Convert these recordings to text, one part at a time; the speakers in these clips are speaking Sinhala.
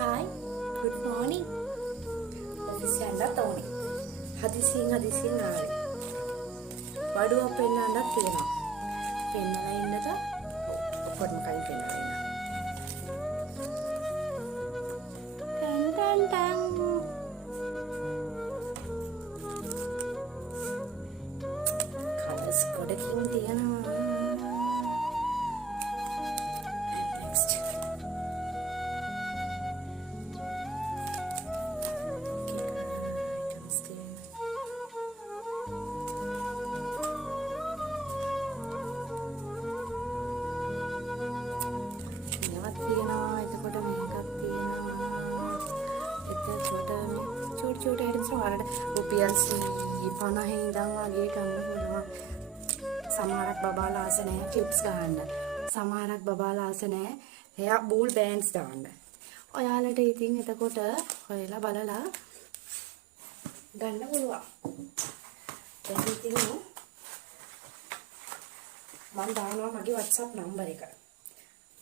Hi, good morning. Office යන්නත් ඕනේ. හදිසියෙන් ආවේ. වඩුවක් පෙන්නන්නත් තියෙනවා. පෙන්නලා ඉන්නද? ඔක්කොම කලින් පෙන්නලා ඉන්න. ටන් ටන් ටන්. කවස් කොටකින් තියෙනවා. Next. छोटे आइटम्स වලට රුපියල් 50 ඉඳන් වගේ ගන්න පුළුවන්. සමහරක් බබාලා ආස නැහැ ක්ලිප්ස් ගන්න. සමහරක් බබාලා ආස නැහැ එයා බූල් බෑන්ඩ්ස් දාන්න. ඔයාලට ඉතින් එතකොට හොයලා බලලා ගන්න පුළුවන්. දැන් ඉතින් මම දානවා මගේ WhatsApp නම්බර එක.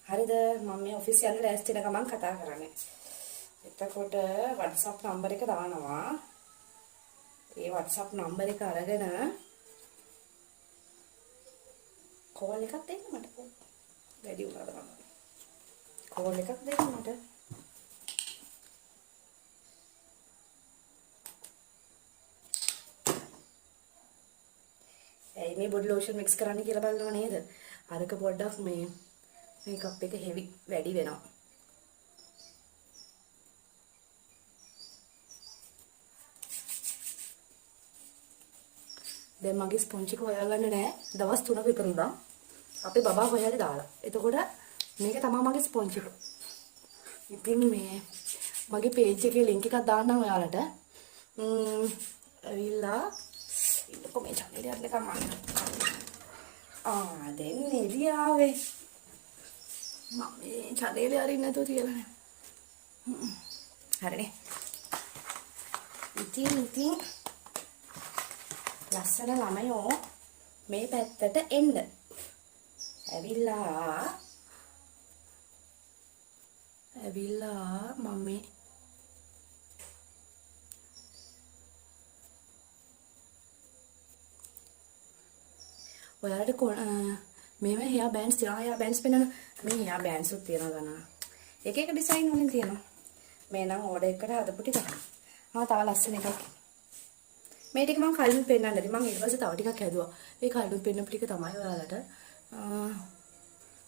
හරිද? මම මේ ඔෆිස් යන්න ලෑස්ති වෙන ගමන් කතා කරන්නේ. එතකොට WhatsApp නම්බර එක දානවා. ඒ WhatsApp නම්බර එක අරගෙන කෝල් එකක් දෙන්න මට. වැඩි උනාද මම. කෝල් එකක් දෙන්න මට. මේ බොඩි ලෝෂන් මික්ස් කරන්න කියලා බලනවා නේද? අරක පොඩ්ඩක් මේ මේකප් එක හෙවි වැඩි වෙනවා. දැන් මගේ ස්පොන්ජ් එක හොයාගන්න නෑ. දවස් 3ක විතර ඉඳන් අපේ බබා හොයාගෙන දාලා. එතකොට මේක තමයි මගේ ස්පොන්ජ් එක. ඉතින් මේ මගේ පේජ් එකේ link එකක් දාන්නම් ඔයාලට. ඇවිල්ලා කොමෙන්ට් channel එකට කමන්න. දැන් එළිය ආවේ. මම මේ channel එකේ අරින්න නැතුව තියලා නෑ. හරිනේ. ඉතින් ලස්සන ළමයෝ මේ පැත්තට එන්න. ඇවිල්ලා මම මේ ඔයාලට මේව හෙයා බෑන්ඩ්ස් තියෙනවා. හෙයා බෑන්ඩ්ස් පෙන්නන මේ හෙයා බෑන්ඩ්ස් උත් තියෙනවා ගන්න. එක එක ඩිසයින් වලින් තියෙනවා. මේ නම් ඕඩර් එකකට හදපු ටික. තව ලස්සන එකක්. මේ ටික මම කලින් පෙන්නන්නද මම ඊට පස්සේ තව ටිකක් හැදුවා. ඒ කලින් පෙන්නපු ටික තමයි ඔයාලට